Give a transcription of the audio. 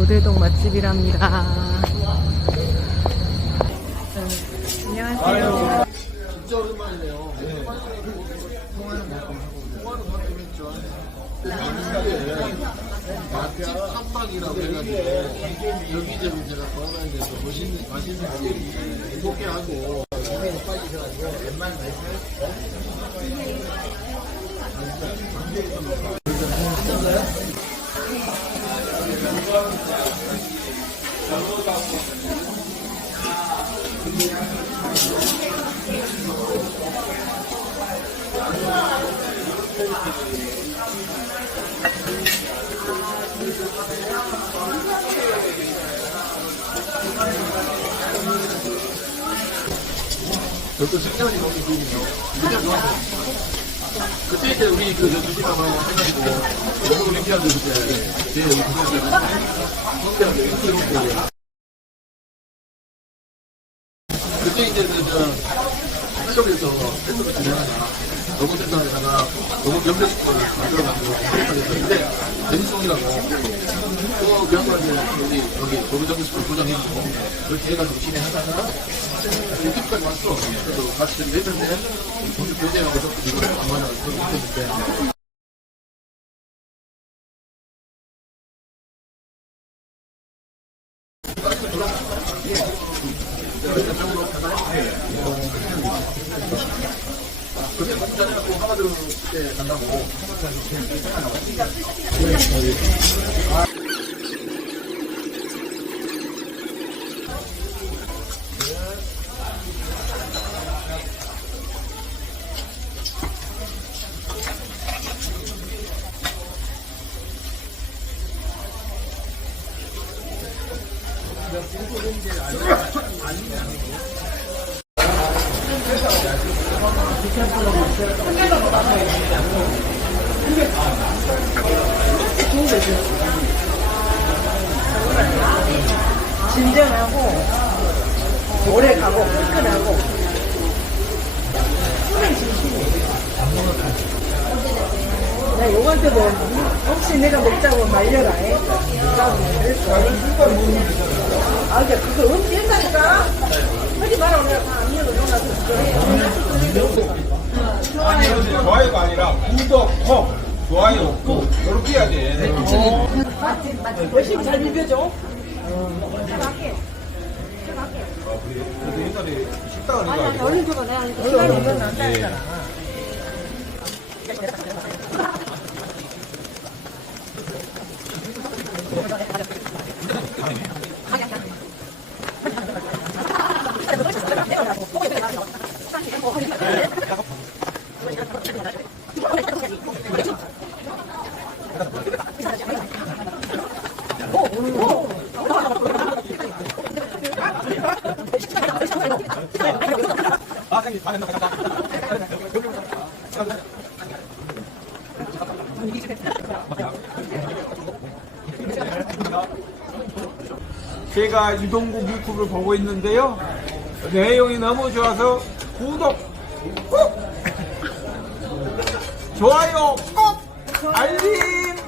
대동 맛집이랍니다. 네, 안녕하세요. 진짜 오랜만이네요. 맛집 탐방이라고 해가지고 여기저기 제가 돌아다니면서 멋있는 맛있는 집 행복해 하고 저도 식단이 너무 좋네요. 그때 이제 우리 그 연주시가만 해가지고 영국 올림피아드 그때 제 여기 구경하다가 성대한테 인터뷰 그때 이제 그저 한쪽에서 팬들을 진행하다가 로봇 센터에다가 로봇 연결식을 만들어가지고 했는데 데니송이라고 또 양반들 여기 여기 연결식을 고정해주고 그렇게 해가지고 진행하다가 여기까지 왔어. 그래서 같이 저기 했는데 먼저 교대하고 이거 안 맞아. 그렇게 했는데 그게 문자는 또 하나들 때 간다고 진정하고 오래 가고 끈끈하고. 나 요한테도 혹시 내가 먹자고 말려라 해. 아, 근데 그거 언제 했다니까? 하지 마라, 내가 다안 열어 놓아서 아니 좋아요가 아니라 구독, 콩, 좋아요, 꾹 이렇게 해야 돼. 열심히 잘 비벼줘. 그래도 옛날에 식당을 해가지고 얼른 줘봐, 내가 없는 안 제가 이동국 유튜브를 보고 있는데요. 내용이 너무 좋아서 구독 꼭! 좋아요 꼭! 알림